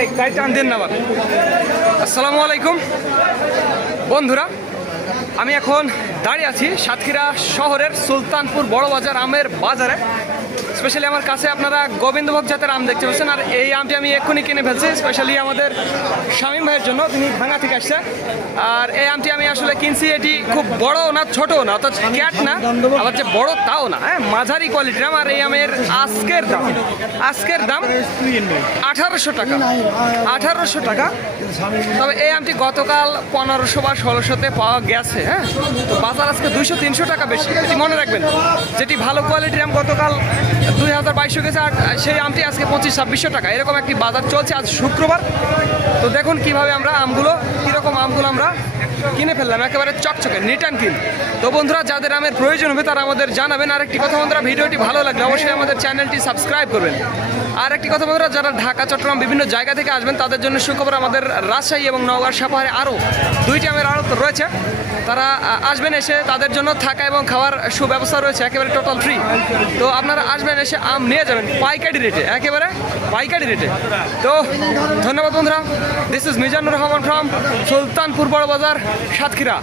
এই গাড়িটা টান দেন না আসসালামু আলাইকুম। বন্ধুরা, আমি এখন দাঁড়িয়ে আছি সাতক্ষীরা শহরের সুলতানপুর বড় বাজার আমের বাজারে। স্পেশালি আমার কাছে আপনারা গোবিন্দভোগ জাতের আম দেখতে পাচ্ছেন, আর এই আমটি আমি এক্ষুনি কিনে ফেলছি স্পেশালি আমাদের শামীম ভাইয়ের জন্য, তিনি ভাঙা থেকে আসছে। আর এই আমটি আমি আসলে কিনছি, এটি খুব বড় না ছোট না, অর্থাৎ ক্যাট না, আবার যে বড় তাও না হ্যাঁ মাঝারি কোয়ালিটির আম, আর এই আমের আজকের দাম আজকের দাম আঠারোশো টাকা আঠারোশো টাকা। তবে এই আমটি গতকাল পনেরোশো বা ষোলোশোতে পাওয়া গেছে হ্যাঁ তো বাজার আজকে দুইশো তিনশো টাকা বেশি মনে রাখবেন, যেটি ভালো কোয়ালিটির আম গতকাল দুই হাজার বাইশশো গেছে, আর সেই আমটি আজকে পঁচিশ, ছাব্বিশশো টাকা। এরকম একটি বাজার চলছে আজ শুক্রবার। তো দেখুন কীভাবে আমরা আমগুলো, কীরকম আমগুলো আমরা কিনে ফেললাম। একেবারে চকচকে নিট অ্যান্ড ক্লিন তো বন্ধুরা, যাদের আমের প্রয়োজন হবে তারা আমাদের জানাবেন। আর একটি কথা বন্ধুরা, ভিডিওটি ভালো লাগলে অবশ্যই আমাদের চ্যানেলটি সাবস্ক্রাইব করবেন। আর একটি কথা বন্ধুরা যারা ঢাকা, চট্টগ্রাম বিভিন্ন জায়গা থেকে আসবেন, তাদের জন্য সুখবর আমাদের রাজশাহী এবং নওগাঁর সাপাহারে আরও দুইটি আমের আড়ত রয়েছে। তারা আসবেন এসে তাদের জন্য থাকা এবং খাওয়ার সুব্যবস্থা রয়েছে, একেবারে টোটাল ফ্রি তো আপনারা আসবেন এসে আম নিয়ে যাবেন, পাইকারি রেটে একেবারে পাইকারি রেটে তো ধন্যবাদ বন্ধুরা this is Mizanur Rahman from Sultanpur Boro Bazar, Satkhira.